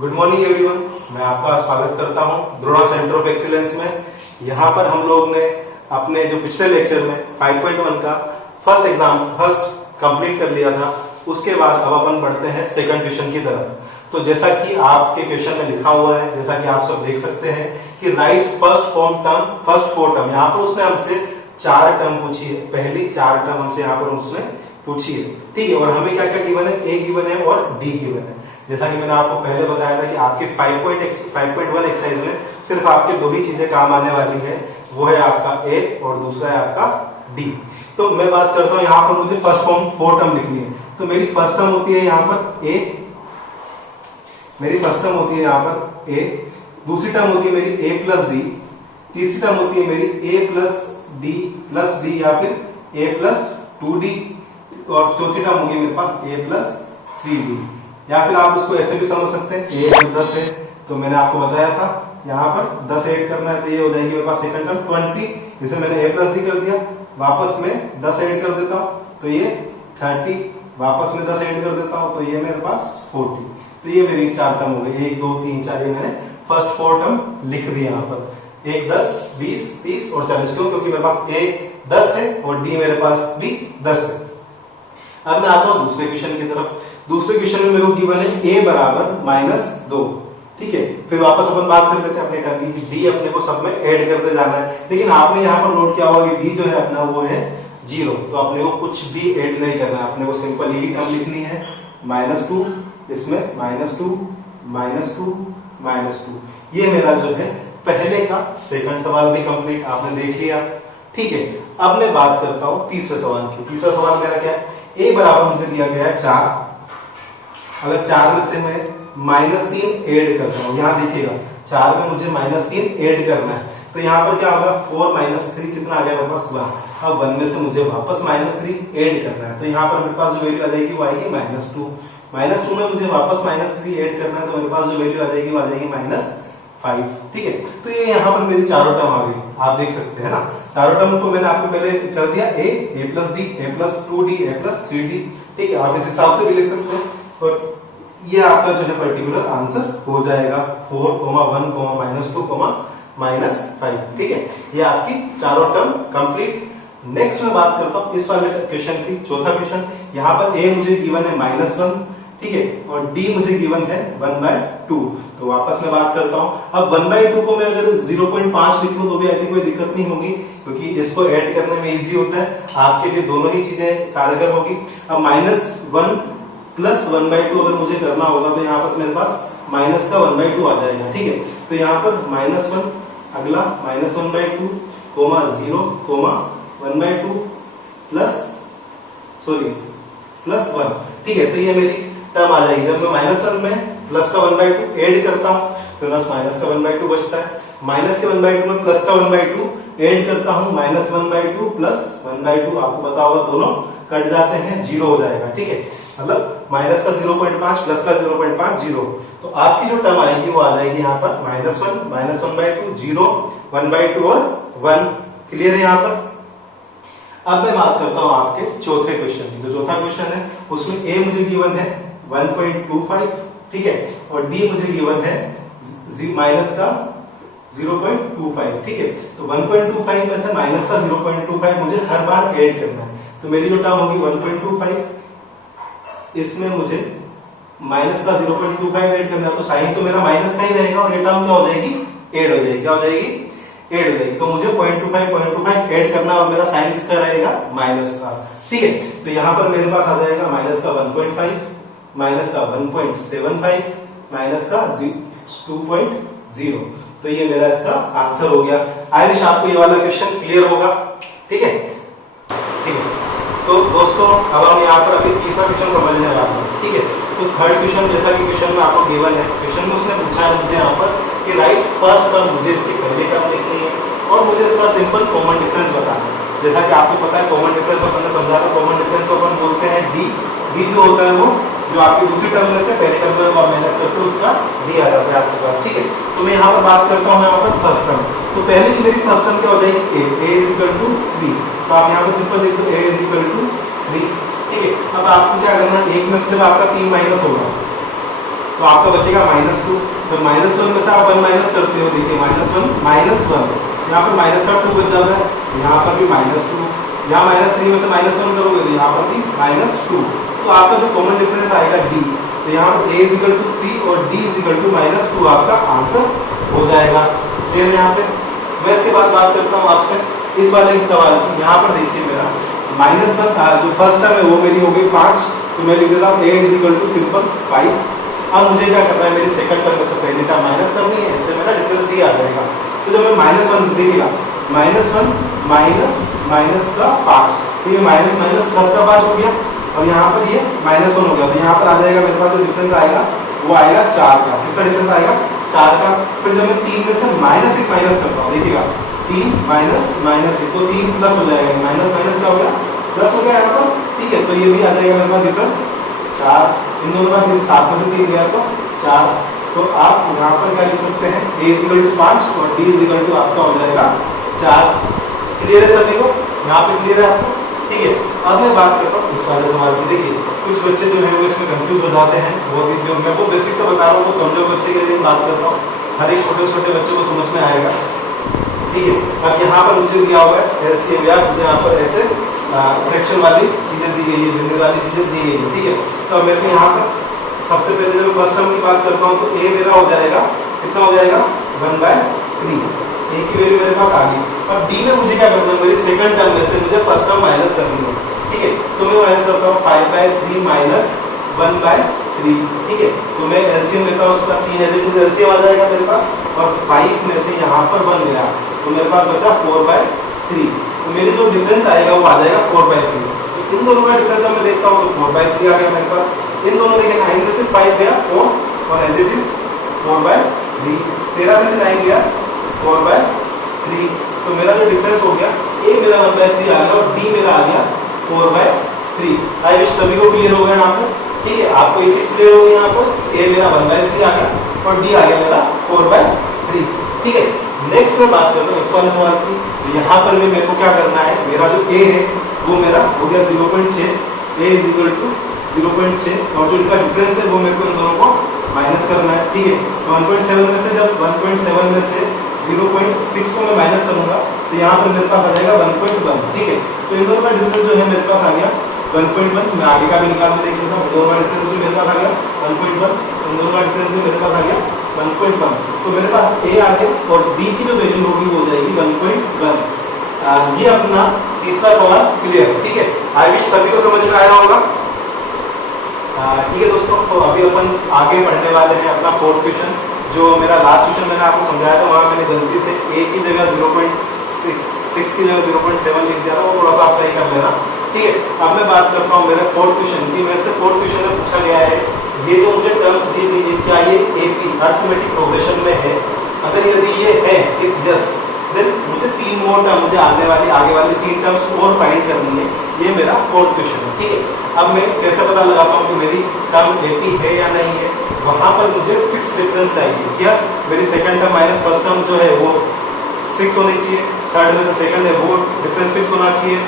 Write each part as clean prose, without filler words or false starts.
Good morning everyone, मैं आपका स्वागत करता हूं द्रोणा सेंटर ऑफ एक्सीलेंस में। यहां पर हम लोग ने अपने जो पिछले लेक्चर में 5.1 का फर्स्ट कंप्लीट कर लिया था। उसके बाद अब अपन बढ़ते हैं सेकंड क्वेश्चन की तरफ। तो जैसा कि आपके क्वेश्चन में लिखा हुआ है, जैसा कि आप सब देख सकते हैं कि राइट फर्स्ट फोर टर्म, यहाँ पर उसने हमसे 4 टर्म पूछी है। पहली 4 टर्म हमसे यहाँ पर उसने पूछी है, ठीक है। और हमें क्या क्या गिवन है, ए गिवन है और डी गिवन है। जैसा कि मैंने आपको पहले बताया था कि आपके 5.1 एक्सरसाइज में सिर्फ आपके दो ही चीजें काम आने वाली है, वो है आपका ए और दूसरा है आपका डी। तो मैं बात करता हूँ, यहाँ पर मुझे फर्स्ट फॉर्म 4 टर्म लिखनी है। तो मेरी फर्स्ट टर्म होती है यहाँ पर ए, मेरी फर्स्ट टर्म होती है यहाँ पर ए, दूसरी टर्म होती है मेरी ए प्लस डी, तीसरी टर्म होती है मेरी ए प्लस डी या फिर ए प्लस 2d, और चौथी टर्म होगी मेरे पास ए प्लस 3d। या फिर आप उसको ऐसे भी समझ सकते हैं, ए 10 है तो मैंने आपको बताया था यहाँ पर 10 ऐड करना है, तो ये हो जाएगी मेरे पास सेकंड टर्म 20, जिसे मैंने ए प्लस डी कर दिया, वापस में 10 ऐड कर देता हूँ तो ये 30, वापस में 10 ऐड कर देता हूँ तो ये मेरे पास 40। तो ये मेरी 4 टर्म हो गई, 1 2 3 4, ये मैंने फर्स्ट 4 टर्म लिख दिया यहाँ पर। 1 10 20 30 और 40, क्यों? क्योंकि मेरे पास ए 10 है और डी मेरे पास भी 10 है। अब मैं आता हूँ दूसरे क्वेश्चन की तरफ। दूसरे क्वेश्चन में मेरे को गिवन है a बराबर -2, ठीक है। फिर वापस अपन बात कर लेते हैं अपने टर्म की, d अपने को सब में ऐड करते जाना है। लेकिन आपने यहाँ पर नोट किया होगा कि d जो है अपना वो है 0, तो अपने को कुछ भी ऐड नहीं करना है, अपने को सिंपल यही टर्म लिखनी है -2, इसमें -2 -2 -2। ये मेरा जो है पहले का सेकंड सवाल भी कंप्लीट आपने देख लिया, ठीक है। अब मैं बात करता हूँ तीसरे सवाल की। तीसरा सवाल मेरा क्या है, a बराबर मुझे दिया गया है 4। अगर 4 में से मैं -3 ऐड करता हूँ, यहाँ देखिएगा 4 में मुझे -3 ऐड करना है, तो यहाँ पर क्या होगा 4 - 3 कितना आ गया मेरे पास 1। अब 1 में से मुझे वापस -3 ऐड करना है, तो यहाँ पर मेरे पास जो वैल्यू आ जाएगी वो आएगी -2। -2 में मुझे वापस -3 ऐड करना है, तो मेरे पास जो वैल्यू आ जाएगी वो आ जाएगी -5, ठीक है। तो ये यहाँ पर मेरी चारों टर्म आ गई, आप देख सकते हैं ना। चारों टर्म को मैंने आपको पहले कर दिया, ए प्लस डी, ए प्लस 2d, ए प्लस 3d, ठीक है। आप इस हिसाब से भी लिख सकते हैं, और ये आपका जो है पर्टिकुलर आंसर हो जाएगा 4, 1, -2, -5, ठीक है। ये आपकी चारों टर्म कंप्लीट। नेक्स्ट मैं बात करता हूँ इस वाले क्वेश्चन की, चौथा क्वेश्चन। यहाँ पर ए मुझे गिवन है -1, ठीक है, और डी मुझे गिवन है 1/2। तो वापस मैं बात करता हूँ, अब 1/2 को मैं अगर 0.5 लिख लूं तो भी आई थिंक कोई दिक्कत नहीं होगी, क्योंकि इसको ऐड करने में इजी होता है। आपके लिए दोनों ही चीजें कारगर होगी। अब -1 प्लस 1/2 अगर मुझे करना होगा तो यहाँ पर मेरे पास माइनस का 1/2 आ जाएगा, ठीक है। तो यहाँ पर -1, अगला -1/2, (0, 1/2 प्लस 1, ठीक है। तो ये मेरी टर्म आ जाएगी। जब मैं -1 में प्लस का 1/2 ऐड करता हूँ तो माइनस का 1/2 बचता है। माइनस के 1/2 में प्लस का 1/2 ऐड करता हूँ, -1/2 प्लस 1/2, आपको पता होगा दोनों कट जाते हैं, 0 हो जाएगा, ठीक है। मतलब माइनस का 0.5 प्लस का 0.5 0। तो आपकी जो टर्म आएगी वो आ जाएगी यहाँ पर -1, -1/2, 0, 1/2 और 1। क्लियर है यहाँ पर? अब मैं बात करता हूँ आपके चौथे क्वेश्चन की। जो चौथा क्वेश्चन है उसमें ए मुझे गिवन है 1.25, ठीक है, और डी मुझे गिवन है माइनस का 0.25, ठीक है। तो 1.25 में से माइनस का 0.25 मुझे हर बार ऐड करना है। तो मेरी जो टर्म होगी 1.25, इसमें मुझे माइनस का 0.25 ऐड करना है, तो साइन तो मेरा माइनस का ही रहेगा और ये टर्म क्या हो जाएगी, ऐड हो जाएगी। क्या हो जाएगी? ऐड हो जाएगी। तो मुझे 0.25 ऐड करना और मेरा साइन किसका रहेगा, माइनस का, ठीक है। तो यहाँ पर मेरे पास आ जाएगा माइनस का 1.5, माइनस का 1.75, माइनस का 2.0। तो ये मेरा इसका आंसर हो गया। आई विश आपको ये वाला क्वेश्चन क्लियर होगा, ठीक है, ठीक है। तो दोस्तों अब हम यहाँ पर अभी तीसरा क्वेश्चन समझने वाले हैं, ठीक है। तो थर्ड क्वेश्चन, जैसा कि क्वेश्चन में आपको गिवन है, क्वेश्चन में उसने पूछा है मुझे यहाँ पर कि राइट फर्स्ट टर्म, मुझे इसकी पहली टर्म लिखनी है और मुझे इसका सिंपल कॉमन डिफरेंस बताना है। जैसा कि आपको पता है कॉमन डिफरेंस अपन ने समझा था, कॉमन डिफरेंस को अपन बोलते हैं डी। डी जो होता है वो जो आपकी दूसरी टर्म में से पहली टर्म में माइनस करते हो उसका डी आ जाता है आपके पास, ठीक है। तो मैं यहाँ पर बात करता हूँ यहाँ पर फर्स्ट टर्म। तो पहले की मेरी फर्स्ट टर्म क्या हो जाएगी, ए इज इक्वल टू 3। तो आप यहाँ पर सिंपल लिख दो ए इज इक्वल टू 3, ठीक है। अब आपको क्या करना है, एक में से जब आपका 3 माइनस होगा तो तो आपका बचेगा -2। तो -1 में से आप 1 माइनस करते हो, देखिए -1 यहाँ पर माइनस का 2 बच जाता है, यहाँ पर भी -2, यहाँ -3 में से -1 करोगे तो यहाँ पर भी -2। तो आपका जो कॉमन डिफरेंस आएगा D, तो यहाँ पर A = 3 और D = -2 आपका आंसर हो जाएगा। फिर यहाँ पे मैं इसके बाद बात करता हूँ आपसे इस वाले सवाल की। यहाँ पर देखिए मेरा -1 जो फर्स्ट टर्म है वो मेरी हो गई 5, तो मैं लिख देता हूँ A = सिंपल 5। अब मुझे क्या करना है, मेरी सेकंड टर्म में से पहली टर्म माइनस करनी है, इससे मेरा डिफरेंस D आ जाएगा। तो जब मैं -1 देखिएगा, -1 माइनस का 5, तो ये माइनस प्लस का 5 हो गया, और यहाँ पर ये -1 हो गया, तो यहाँ पर आ जाएगा मेरे पास जो डिफरेंस आएगा वो आएगा 4 का। इसका डिफरेंस आएगा 4 का। फिर जब मैं 3 में से -1 माइनस करता हूँ, देखिएगा 3 -1 तो 3 प्लस हो जाएगा, माइनस का हो गया प्लस हो गया यहाँ पर, ठीक है। तो ये भी आ जाएगा मेरे पास डिफरेंस 4, इन दोनों का 7 में से 3 गया तो 4। तो आप यहाँ पर क्या लिख सकते हैं, A = 5 और D = आपका हो जाएगा 4। क्लियर है सभी को, यहाँ पे क्लियर है आपको, ठीक है। अब मैं बात करता हूँ इस वाले सवाल की। देखिए कुछ बच्चे जो है वो इसमें कंफ्यूज हो जाते हैं, बहुत ही मैं वो बेसिक से बता रहा हूँ, तो कमजोर बच्चे के लिए बात करता हूँ, हर एक छोटे बच्चे को समझ में आएगा, ठीक है। अब यहाँ पर मुझे दिया हुआ है LCM, या मुझे यहाँ पर ऐसे फ्रैक्शन वाली चीजें दी गई है, भिन्न वाली चीजें दी गई है, ठीक है। तो मेरे को यहाँ पर सबसे पहले जब फर्स्ट टर्म की बात करता हूँ तो A मेरा हो जाएगा, कितना हो जाएगा 1/3, A की वैल्यू मेरे पास आ गई। अब D में मुझे क्या करना है, मेरी सेकंड टर्म में से मुझे फर्स्ट टर्म माइनस करनी है, ठीक है। तो मैं माइनस करता हूँ 5/3 माइनस 1/3, ठीक है। तो मैं LCM लेता हूँ उसका, 3 एज इट इज LCM आ जाएगा मेरे पास, और 5 में से यहाँ पर 1 गया, तो मेरे पास बचा 4/3। तो मेरे जो डिफरेंस आएगा वो आ जाएगा 4/3। तो इन दोनों का डिफरेंस मैं देखता हूँ तो 4/3 आ गया मेरे पास। इन दोनों देखिए 9 में से 5 गया 4, और एज इट इज 4/3। 13 में से 9 गया 4/3। तो मेरा जो डिफरेंस हो गया, A मेरा 1/3 आ गया और D मेरा आ गया 4/3। आई विश सभी को क्लियर हो गया यहाँ पर, ठीक है। आपको ये चीज क्लियर हो गई यहाँ पर, A मेरा 1/3 आ गया और D आ गया मेरा 4/3, ठीक है। नेक्स्ट में बात करता हूँ इस वाले सवाल की। यहाँ पर भी मेरे को क्या करना है, मेरा जो A है वो मेरा हो गया 0.6, A = 0.6, और जो इनका डिफरेंस है वो मेरे को इन दोनों को माइनस करना है, ठीक है। तो 1.7 में से जब 1.7 में से 0.6 को मैं माइनस करूंगा तो यहाँ पर मेरे पास आ जाएगा 1.1, ठीक है। तो इन दोनों का डिफरेंस जो है मेरे पास आ गया 1.1। मैं आगे का भी निकाल के देख लेता हूँ, दोनों का डिफरेंस भी मेरे पास आ गया 1.1, इन दोनों का डिफरेंस भी मेरे पास आ गया 1.1। तो मेरे पास A आ गया और D की जो वैल्यू होगी वो हो जाएगी 1.1। ये अपना तीसरा सवाल क्लियर, ठीक है। आई विश सभी को समझ में आया होगा, ठीक है दोस्तों। तो अभी अपन आगे बढ़ने वाले हैं अपना फोर्थ क्वेश्चन। जो मेरा लास्ट क्वेश्चन मैंने आपको समझाया था, वहाँ मैंने गलती से A की जगह 0.6 की जगह 0.7 लिख दिया था, वो थोड़ा सा आप सही कर लेना, ठीक है। अब मैं बात करता हूँ मेरे फोर्थ क्वेश्चन की। मेरे से फोर्थ क्वेश्चन में पूछा गया है, ये जो मुझे टर्म्स दी गई है क्या ये AP अरिथमेटिक प्रोग्रेशन में है? अगर यदि ये है, इफ यस, देन मुझे 3 मोर टर्म, मुझे आगे वाली 3 टर्म्स और फाइंड करनी है। ये मेरा फोर्थ क्वेश्चन है, ठीक है। अब मैं कैसे पता लगाता हूँ कि मेरी टर्म AP है या नहीं है? वहां पर मुझे फिक्स डिफरेंस चाहिए। क्या मेरी second term minus first term जो है वो 6 होनी चाहिए, थर्ड में से सेकंड है वो डिफरेंस फिक्स होना चाहिए,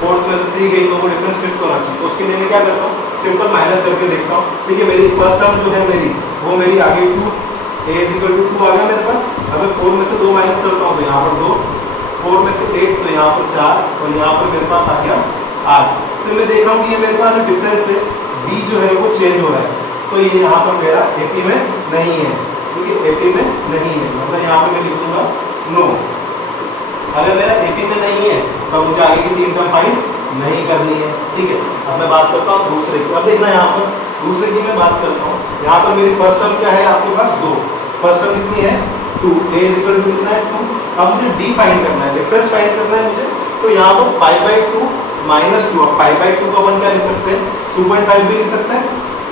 फोर्थ में से 3 गई तो वो डिफरेंस फिक्स होना चाहिए। तो उसके लिए मैं क्या करता हूँ, सिंपल माइनस करके देखता हूँ। देखिए मेरी फर्स्ट टर्म जो है वो मेरी आ गई 2, A = 2 आ गया मेरे पास। अब मैं 4 में से 2 माइनस करता हूँ तो यहाँ पर 2, 4 में से 8 तो यहाँ पर 4, और यहाँ पर मेरे पास आ गया 8। तो मैं देख रहा हूँ कि ये मेरे पास जो डिफरेंस है D जो है वो चेंज हो रहा है, तो ये यहाँ पर मेरा AP में नहीं है, ठीक है। AP में नहीं है मतलब यहाँ पर मैं लिख दूंगा नो। अगर मेरा AP में नहीं है तो मुझे आगे की 3 टर्म फाइंड नहीं करनी है, ठीक है। अब मैं बात करता हूँ दूसरे की। अब देखना यहाँ पर दूसरे की मैं बात करता हूँ। यहाँ पर मेरी फर्स्ट टर्म क्या है आपके पास 2, फर्स्ट टर्म कितनी है 2, A = कितना है 2। अब मुझे D फाइंड करना है, डिफरेंस फाइंड करना है मुझे। तो यहाँ पर 5/2 - 2, 5/2 को अपन क्या लिख सकते हैं 2.5 भी लिख सकते हैं,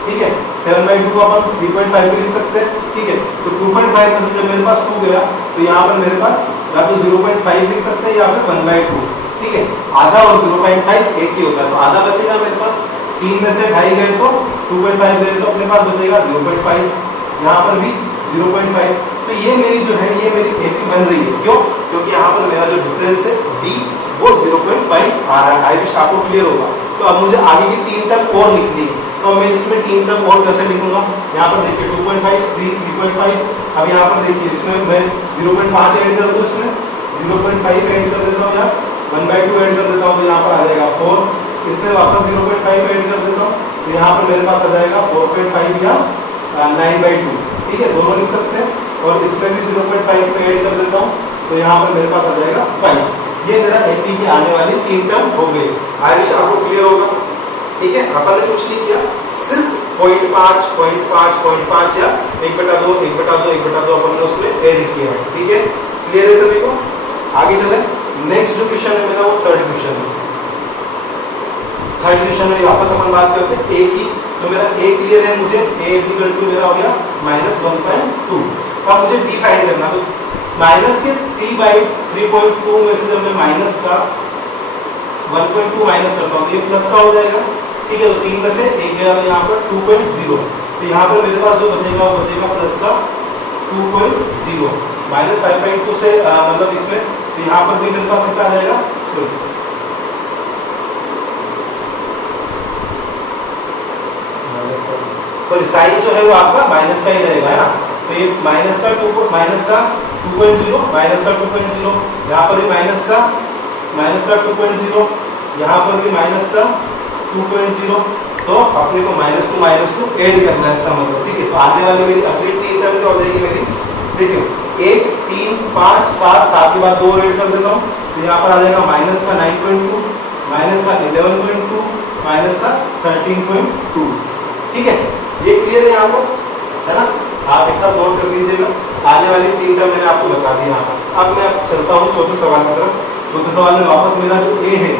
ठीक है। 7/2 को अपन 3.5 भी लिख सकते हैं, ठीक है। तो 2.5 में से जब मेरे पास 2 गया तो यहाँ पर मेरे पास या तो 0.5 लिख सकते हैं या फिर 1/2, ठीक है। आधा और 0.5 एक ही होता है, तो आधा बचेगा मेरे पास। 3 में से 2.5 गए तो 2.5 गए तो अपने पास बचेगा 0.5, यहाँ पर भी 0.5। तो ये मेरी जो है ये मेरी AP बन रही है। क्यों? क्योंकि यहाँ पर मेरा जो डिफरेंस है D वो 0.5 आ रहा है। आई विश आपको क्लियर होगा। तो अब मुझे आगे की 3 टर्म और लिखनी है। तो मैं इसमें 3 टर्म और कैसे लिखूंगा, यहाँ पर देखिए 2.5 3 3.5। अब यहाँ पर देखिए इसमें मैं 0.5 ऐड कर दूं, इसमें 0.5 ऐड कर देता हूँ, यार 1/2 ऐड कर देता हूँ, तो यहाँ पर आ जाएगा 4। इसमें वापस 0.5 ऐड कर देता हूँ, तो यहाँ पर मेरे पास आ जाएगा 4.5 या 9/2। ठीक है, दोनों लिख सकते हैं। और इसमें भी 0.5 को ऐड कर देता हूँ, तो यहाँ पर मेरे पास आ जाएगा 5। ये मेरा एपी की आने वाली 3 टर्म हो गई। आई विश आपको क्लियर होगा। ठीक है, अपन ने कुछ नहीं किया, सिर्फ 0.5 0.5 0.5 या 1/2 1/2 1/2 अपन ने उसमें ऐड किया है। ठीक है, क्लियर है सभी को? आगे चले। नेक्स्ट जो क्वेश्चन है मेरा वो थर्ड क्वेश्चन है। थर्ड क्वेश्चन में वापस अपन बात करते हैं ए की। तो मेरा ए क्लियर है, मुझे a = मेरा हो गया -1.2। अब मुझे b फाइंड करना, तो माइनस के 3/3.2 में से जब मैं माइनस का 1.2 माइनस करता हूँ तो ये प्लस का हो जाएगा। ठीक है, तो 3 में से 1 गया, तो यहाँ पर 2.0। तो यहाँ पर मेरे पास जो बचेगा वो बचेगा प्लस का 2.0 माइनस 5.2 से मतलब इसमें, तो यहाँ पर भी मेरे पास क्या आ जाएगा, सॉरी साइन जो है वो आपका माइनस का ही रहेगा, है ना। तो ये माइनस का 2.0 माइनस का 2.0, यहाँ पर भी माइनस का 2.0, यहाँ पर भी माइनस का 2.0। तो अपने को -2 ऐड करना है, इसका मतलब। ठीक है, तो आने वाली मेरी अगली 3 टर्म क्या हो जाएगी मेरी, देखिए 1 3 5 7, साथ के बाद 2 ऐड कर देता हूँ, तो यहाँ पर आ जाएगा माइनस का 9.2, माइनस का 11.2, माइनस का 13.2। ठीक है, ये क्लियर है यहाँ पर, है ना। आप एक साथ नोट कर लीजिएगा। आने वाली 3 टर्म मैंने आपको बता दी यहाँ पर। अब मैं चलता हूँ चौथे सवाल की तरफ। चौथे सवाल में वापस मेरा जो ए है,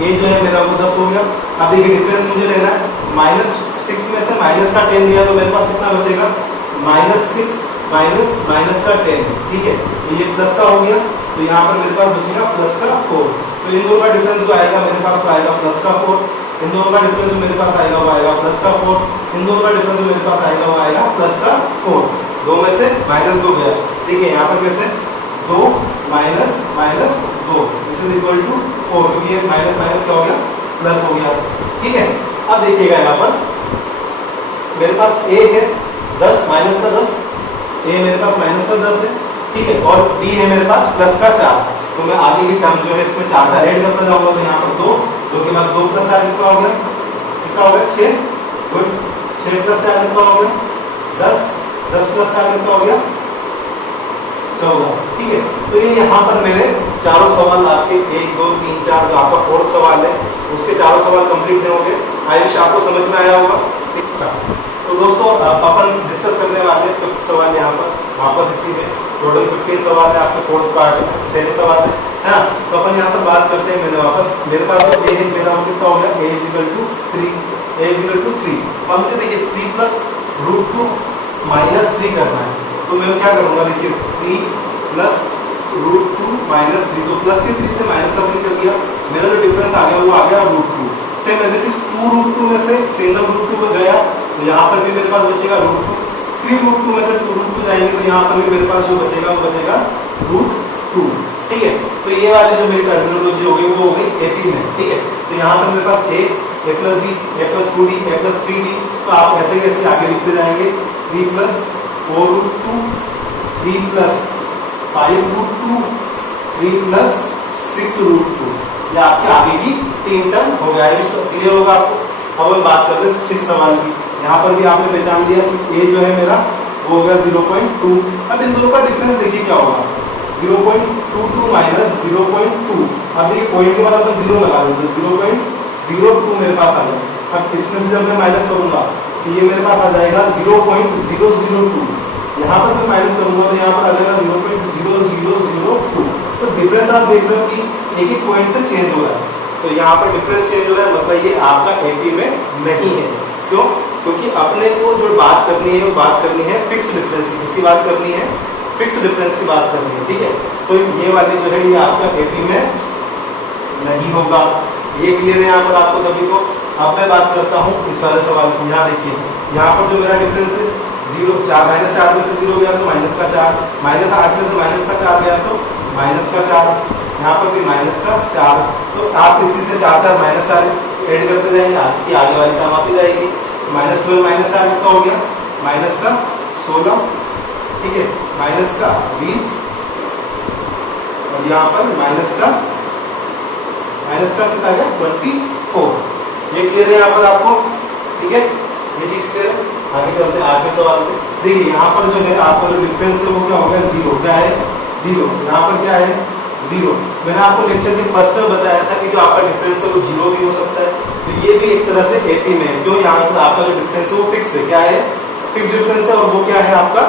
ए जो है मेरा वो 10 हो गया। अब देखिए डिफरेंस मुझे लेना है, -6 में से माइनस का 10 लिया, तो मेरे पास कितना बचेगा, -6 माइनस का 10। ठीक है, तो ये प्लस का हो गया, तो यहाँ पर मेरे पास बचेगा प्लस का 4। तो इन दोनों का डिफरेंस जो आएगा मेरे पास तो आएगा प्लस का 4। इन दोनों का डिफरेंस जो मेरे पास आएगा वो आएगा प्लस का 4। इन दोनों का डिफरेंस जो मेरे पास आएगा वो आएगा प्लस का 4। 2 में से -2 गया। ठीक है, यहाँ पर कैसे 2 minus -2 this is equal to 4, क्योंकि ये माइनस माइनस क्या हो गया, प्लस हो गया। ठीक है, अब देखिएगा यहाँ पर मेरे पास a है 10 माइनस का 10, a मेरे पास माइनस का 10 है। ठीक है, और b है मेरे पास प्लस का 4। तो मैं आगे की टर्म जो है इसमें 4 का ऐड करता जाऊंगा, तो यहाँ पर 2 के बाद 2 + 4 कितना हो गया, 6। गुड, 6 + 4 कितना हो गया 10, 10 + 4 कितना हो गया 14। ठीक है, तो ये यहाँ पर मेरे चारों सवाल आपके 1 2 3 4 जो आपका फोर्थ सवाल है उसके चारों सवाल कंप्लीट हो गए। आई विश आपको समझ में आया होगा। तो दोस्तों अपन डिस्कस करने वाले हैं 5th सवाल यहाँ पर वापस इसी में। टोटल 15 सवाल है आपके 4th पार्ट में, 7 सवाल है ना। तो अपन यहाँ पर बात करते हैं, मैंने वापस मेरे पास जो a है मेरा वो कितना हो गया, a = 3। अब मुझे देखिए 3 + √2 -3 करना है, तो मैं क्या करूंगा, देखिए 3 + √2 -3, तो प्लस के 3 से माइनस का 3 कर दिया, मेरा जो डिफरेंस आ गया वो आ गया √2। सेम एज इट इज 2√2 में से सिंगल √2 में गया, तो यहाँ पर भी मेरे पास बचेगा √2। 3√2 में से 2√2 जाएंगे, तो यहाँ पर भी मेरे पास जो बचेगा वो बचेगा √2। ठीक है, तो ये वाली जो मेरी टर्मिनोलॉजी हो गई वो हो गई एपी में। ठीक है, तो यहाँ पर मेरे पास a + b a + 2d a + 3d, तो आप ऐसे कैसे आगे लिखते जाएंगे, 3 + 4√2 3 + 5√2 3 + 6√2, ये आपके आगे की 3 टर्म हो गया है। क्लियर होगा आपको। अब हम बात करते हैं 6 सवाल की। यहाँ पर भी आपने पहचान लिया कि a जो है मेरा वो हो गया 0.2। अब इन दोनों का डिफरेंस देखिए क्या होगा, 0.22 - 0.2। अब देखिए पॉइंट के बाद अपन 0 लगा देते हैं, 0.02 मेरे पास आ गया। अब इसमें से जब मैं माइनस करूंगा तो ये मेरे पास आ जाएगा 0.002। यहाँ पर मैं माइनस करूंगा तो यहाँ पर आ जाएगा 0.0002। तो डिफरेंस आप देख रहे हो कि एक पॉइंट से चेंज हो रहा है, तो यहाँ पर डिफरेंस चेंज हो रहा है, मतलब ये आपका एपी में नहीं है। क्यों? क्योंकि अपने को जो बात करनी है वो बात करनी है फिक्स डिफरेंस की। किसकी बात करनी है? फिक्स डिफरेंस की बात करनी है। ठीक है, तो ये वाली जो है ये आपका एपी में नहीं होगा। ये क्लियर है यहाँ पर आपको सभी को। अब मैं बात करता हूँ इस वाले सवाल को। यहाँ देखिए, यहाँ पर जो मेरा डिफरेंस है 4 में से 0 गया तो -4, -8 में से -4 गया तो -4, यहाँ पर भी -4। तो आप इसी से 4 - 4 ऐड करते जाएंगे, आगे की आगे वाली टर्म आती जाएगी। -12 माइनस 4 कितना हो गया, माइनस का 16, ठीक है, माइनस का 20 और यहाँ पर माइनस का कितना आ गया 24। ये क्लियर है यहाँ पर आपको, ठीक है, ये चीज क्लियर है। आगे चलते हैं आगे सवाल पे। देखिए यहाँ पर जो है आपका जो डिफरेंस है वो क्या होगा, जीरो। क्या है, जीरो। यहाँ पर क्या है, जीरो। मैंने आपको लेक्चर के फर्स्ट में बताया था कि जो आपका डिफरेंस है वो जीरो भी हो सकता है, तो ये भी एक तरह से एपी में है। क्यों, यहाँ पर आपका जो डिफरेंस है वो फिक्स है। क्या है, फिक्स डिफरेंस है, और वो क्या है आपका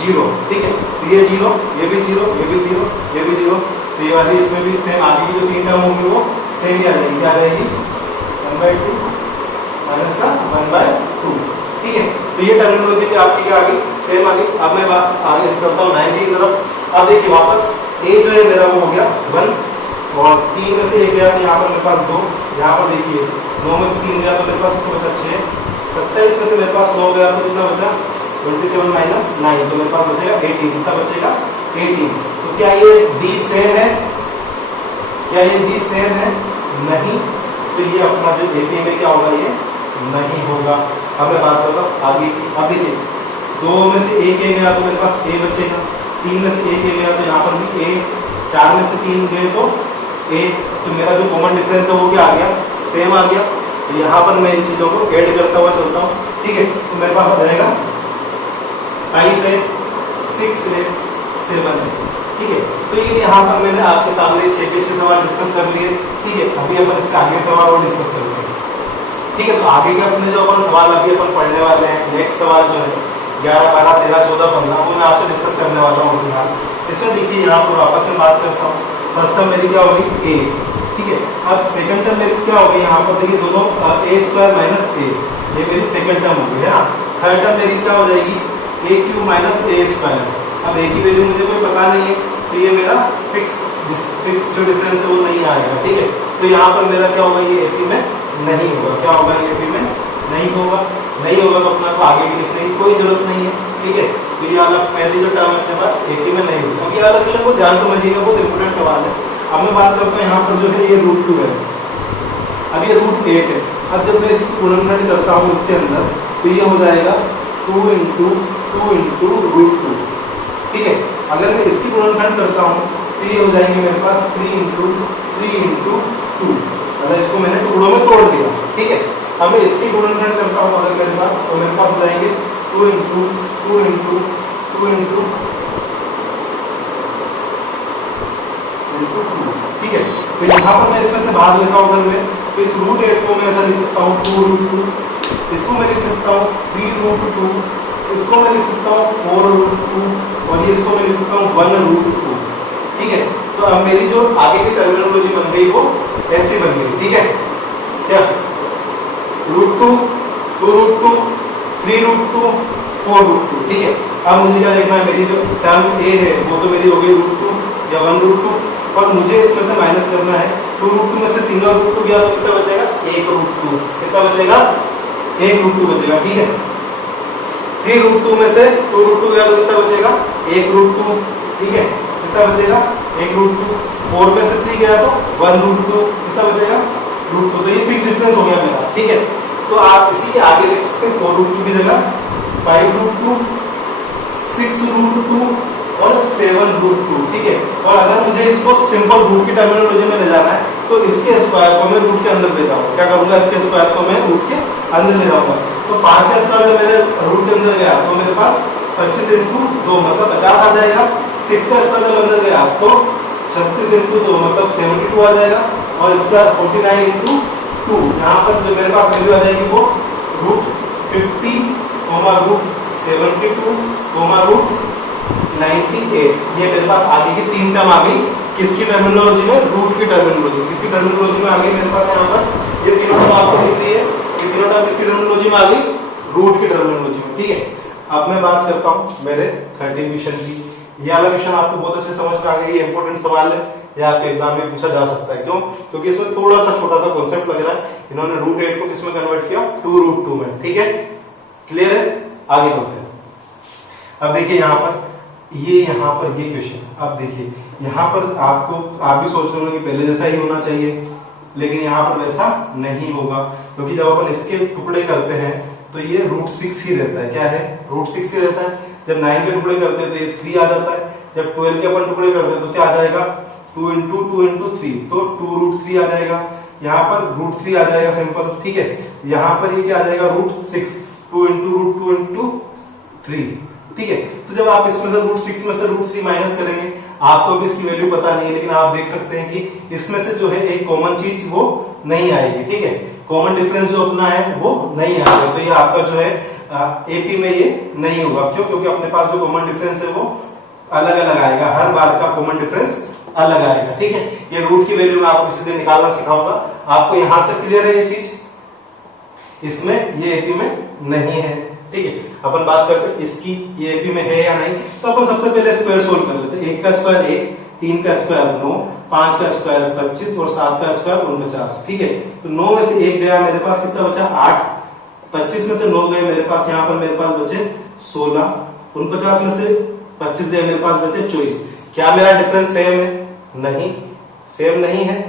जीरो, ठीक है। तो ये जीरो, ये भी जीरो, ये भी जीरो, ये भी जीरो, तो ये वाली इसमें भी सेम, आगे की जो तीन टर्म होंगी वो सेम ही आ जाएगी। क्या आ जाएगी, 1/2 माइनस का 1/2, ठीक है। तो ये टर्मिनोलॉजी भी आपकी क्या आ गई, सेम आ गई। अब मैं आगे चलता हूँ 9 की तरफ। अब देखिए वापस ए जो है मेरा वो हो गया 1 और 3 में से 1 गया तो यहाँ पर मेरे पास 2। यहाँ पर देखिए 9 में से 3 गया तो मेरे पास कितना बचा 6। 27 में से मेरे पास 9 गया तो कितना बचा 27 माइनस 9, तो मेरे पास बचेगा 18। कितना बचेगा 18। तो क्या ये डी सेम है, क्या ये डी सेम है, नहीं। तो ये अपना जो एपी में क्या होगा, ये नहीं होगा। अब मैं बात करता हूँ आगे की। अब देखिए 2 में से 1 ए गया तो मेरे पास ए बचेगा, 3 में से 1 ए गया तो यहाँ पर भी ए, 4 में से 3 गए तो ए। तो मेरा जो कॉमन डिफरेंस है वो क्या आ गया, सेम आ गया। तो यहाँ पर मैं इन चीजों को ऐड करता हुआ चलता हूँ, ठीक है। तो मेरे पास आ जाएगा 5 है, 6 है, 7 है, ठीक है। तो ये यहाँ पर मैंने आपके सामने 6 के 6 सवाल डिस्कस कर लिए, ठीक है। अभी अपन इसका आगे सवाल और डिस्कस करते हैं, ठीक है। तो आगे के अपने जो अपन सवाल अभी अपन पढ़ने वाले हैं, नेक्स्ट सवाल जो है 11, 12, 13, 14, 15 वो मैं आपसे डिस्कस करने वाला हूँ फिलहाल। इसमें देखिए यहाँ पर वापस से बात करता हूँ। फर्स्ट टर्म मेरी क्या होगी, ए, ठीक है। अब सेकंड टर्म मेरी क्या होगी, यहाँ पर देखिए दोनों a² माइनस ए, ये मेरी सेकंड टर्म होगी, है ना। थर्ड टर्म मेरी क्या हो जाएगी, a³ माइनस a²। अब ए की वैल्यू मुझे कोई पता नहीं है, तो ये मेरा फिक्स जो डिफरेंस है वो नहीं आएगा, ठीक है। तो यहाँ पर मेरा क्या होगा, ये एपी में नहीं होगा। क्या होगा, एपी में नहीं होगा। नहीं होगा तो अपना को आगे भी लिखने की कोई जरूरत नहीं है, ठीक है। तो ये वाला पहली जो टर्म अपने पास एपी में नहीं होगा। अब ये वाला क्वेश्चन को ध्यान समझिएगा, बहुत इंपोर्टेंट सवाल है। अब मैं बात करता हूँ यहाँ पर जो है ये √2 है, अब ये √8 है। अब जब मैं इसको गुणनखंड करता हूँ इसके अंदर तो ये हो जाएगा 2 × 2 × √2, ठीक है। अगर मैं इसकी गुणनखंड करता हूँ तो ये हो जाएंगे मेरे पास 3 × 2। अगर इसको मैंने टुकड़ों में तोड़ दिया, ठीक है। अब मैं इसकी गुणनखंड करता हूँ अगर मेरे पास, तो मेरे पास हो जाएंगे 2 × 2 × 2, ठीक है। तो यहाँ पर मैं इसमें से भाग लेता हूँ अगर मैं, तो इस √8 को मैं ऐसा लिख सकता हूँ 2√2, इसको मैं लिख सकता हूँ 3√2, इसको मैं लिख सकता हूँ 4√2 और ये इसको मैं लिख सकता हूँ 1√2, ठीक है। तो अब मेरी जो आगे की टर्मिनोलॉजी बन गई वो ऐसी बन गई, ठीक है। क्या √2, 2√2, 3√2, 4√2, ठीक है। अब मुझे क्या देखना है, मेरी जो टर्म ए है वो तो मेरी हो गई √2 या 1√2, और मुझे इसमें से माइनस करना है 2√2 में से सिंगल √2 गया तो कितना बचेगा, 1√2। कितना बचेगा, 1√2 बचेगा, ठीक है। 3√2 में से 2√2 गया तो कितना बचेगा, 1√2, ठीक है। कितना बचेगा, 1√2। 4 में से 3 गया तो 1√2, कितना बचेगा, √2। तो ये फिक्स डिफरेंस हो गया मेरा, ठीक है। तो आप इसी के आगे लिख सकते हैं 4√2 की जगह 5√2, 6√2 और 7√2, ठीक है। और अगर मुझे इसको सिंपल रूट की टर्मिनोलॉजी में ले जाना है तो इसके स्क्वायर को मैं रूट के अंदर ले जाऊंगा। क्या करूंगा, इसके स्क्वायर को मैं रूट के अंदर ले जाऊंगा। तो 5 का स्क्वायर जब मैंने रूट के अंदर गया तो मेरे पास 25 × 2 मतलब 50 आ जाएगा। 6 का स्क्वायर जब अंदर गया तो 36 × 2 मतलब 72 आ जाएगा। और इसका 49 × 2, यहाँ पर जो मेरे पास वैल्यू आ जाएगी वो √50, √72, √98। ये मेरे पास आगे की 3 टर्म आ गई, किसकी टर्मिनोलॉजी में, रूट की टर्मिनोलॉजी। किसकी टर्मिनोलॉजी में आ गई मेरे पास, यहाँ पर ये तीनों टर्म आपको दिख रही है, ये तीनों टर्म किसकी टर्मिनोलॉजी में आ गई, रूट की टर्मिनोलॉजी में, ठीक है। अब मैं बात करता हूँ मेरे 13 क्वेश्चन की। ये वाला क्वेश्चन आपको बहुत अच्छे समझ में आ गया, ये इंपॉर्टेंट सवाल है, ये आपके एग्जाम में पूछा जा सकता है। क्यों, क्योंकि इसमें थोड़ा सा छोटा सा कॉन्सेप्ट लग रहा है। इन्होंने √8 को किसमें कन्वर्ट किया, 2√2 में, ठीक है। क्लियर है, आगे चलते हैं। अब देखिए यहाँ पर ये क्वेश्चन, अब देखिए यहाँ पर आपको, आप भी सोच रहे होंगे कि पहले जैसा ही होना चाहिए, लेकिन यहाँ पर वैसा नहीं होगा, क्योंकि जब अपन इसके टुकड़े करते हैं तो ये √6 ही रहता है। क्या है? √6 ही रहता है। जब 9 के टुकड़े करते हैं तो ये 3 आ जाता है। जब 12 के अपन टुकड़े करते हैं तो क्या आ जाएगा? 2 × 2 × 3, तो 2√3 आ जाएगा। यहाँ पर √3 आ जाएगा सिंपल, ठीक है। यहाँ पर ये क्या आ जाएगा? √6, 2 × √2 × 3, ठीक है। तो जब आप इसमें से √6 में से √3 माइनस करेंगे, आपको भी इसकी वैल्यू पता नहीं है, लेकिन आप देख सकते हैं कि इसमें से जो है एक कॉमन चीज वो नहीं आएगी, ठीक है। कॉमन डिफरेंस जो अपना है वो नहीं आएगा, तो ये आपका जो है एपी में ये नहीं होगा। क्यों? क्योंकि अपने पास जो कॉमन डिफरेंस है वो अलग अलग आएगा, हर बार का कॉमन डिफरेंस अलग आएगा, ठीक है। ये रूट की वैल्यू मैं आपको सीधे निकालना सिखाऊंगा। आपको यहां तक क्लियर है ये चीज? इसमें ये एपी में नहीं है, ठीक है। अपन बात करते हैं इसकी, ये एपी में है या नहीं। तो अपन सबसे पहले स्क्वायर सोल्व कर लेते हैं। 1 का स्क्वायर 1, 3 का स्क्वायर 9, 5 का स्क्वायर 25 और 7 का स्क्वायर 49, ठीक है। तो 9 में से 1 गया, मेरे पास कितना बचा? 8। 25 में से 9 गए, मेरे पास यहाँ पर मेरे पास बचे 16। 49 में से 25 गए, मेरे पास बचे 24। क्या मेरा डिफरेंस सेम है? नहीं, सेम नहीं है,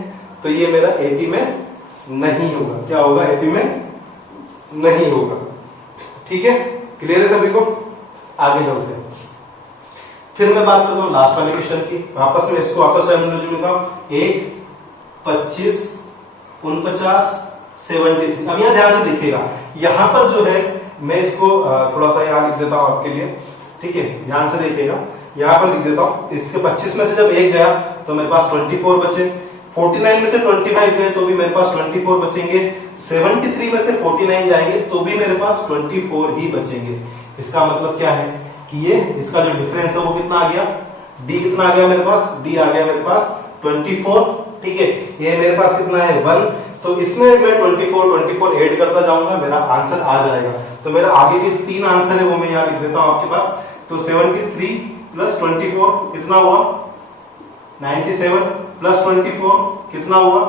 तो ये मेरा एपी में नहीं होगा। क्या होगा? एपी में नहीं होगा, ठीक है। क्लियर है सभी को? आगे चलते हैं। फिर मैं बात करता हूँ लास्ट वाले क्वेश्चन की। वापस में इसको वापस टर्मिनोलॉजी लिखता हूं। 1, 25, 49, 73। अब यहाँ ध्यान से देखिएगा, यहाँ पर जो है मैं इसको थोड़ा सा यहाँ लिख देता हूं आपके लिए, ठीक है। ध्यान से देखिएगा, यहाँ पर लिख देता हूं। इसके 25 में से जब 1 गया तो मेरे पास 24 बचे। 49 में से 25 गए तो भी मेरे पास 24 बचेंगे। 73 में से 49 जाएंगे तो भी मेरे पास 24 ही बचेंगे। इसका मतलब क्या है कि ये इसका जो डिफरेंस है वो कितना आ गया? डी कितना आ गया मेरे पास? डी आ गया मेरे पास 24, ठीक है। ये मेरे पास कितना है? 1। तो इसमें मैं 24 ऐड करता जाऊंगा, मेरा आंसर आ जाएगा। तो मेरा आगे के 3 आंसर है वो मैं यहाँ लिख देता हूं आपके पास। तो 73 + 24 कितना हुआ? 97 + 24 कितना हुआ?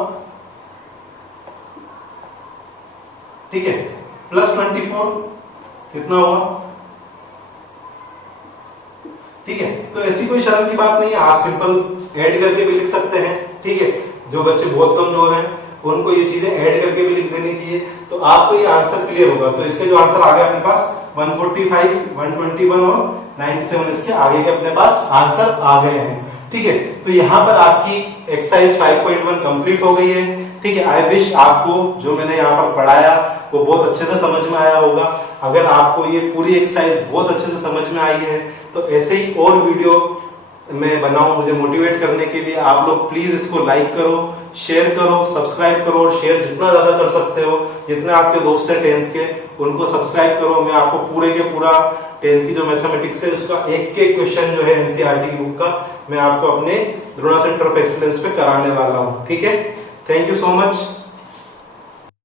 ठीक है, +24 कितना हुआ? ठीक है। तो ऐसी कोई शर्म की बात नहीं है, आप सिंपल ऐड करके भी लिख सकते हैं, ठीक है। जो बच्चे बहुत कमजोर हैं उनको ये चीजें ऐड करके भी लिख देनी चाहिए, तो आपको ये आंसर क्लियर होगा। तो इसके जो आंसर आ गया अपने पास 145, 121 और 97, इसके आगे के अपने पास आंसर आ गए हैं, ठीक है। तो यहाँ पर आपकी एक्सरसाइज 5.1 कंप्लीट हो गई है, ठीक है। आई विश आपको जो मैंने यहाँ पर पढ़ाया वो बहुत अच्छे से समझ में आया होगा। अगर आपको ये पूरी एक्सरसाइज बहुत अच्छे से समझ में आई है तो ऐसे ही और वीडियो मैं बनाऊं मुझे मोटिवेट करने के लिए। आप लोग प्लीज इसको लाइक करो, शेयर करो, सब्सक्राइब करो, और शेयर जितना ज्यादा कर सकते हो, जितने आपके दोस्त हैं 10th के उनको सब्सक्राइब करो। मैं आपको पूरे के पूरा 10th की जो मैथमेटिक्स है उसका एक क्वेश्चन जो है एनसीईआरटी की बुक का मैं आपको अपने द्रोणा सेंटर ऑफ एक्सीलेंस पे कराने वाला हूँ, ठीक है। Thank you so much.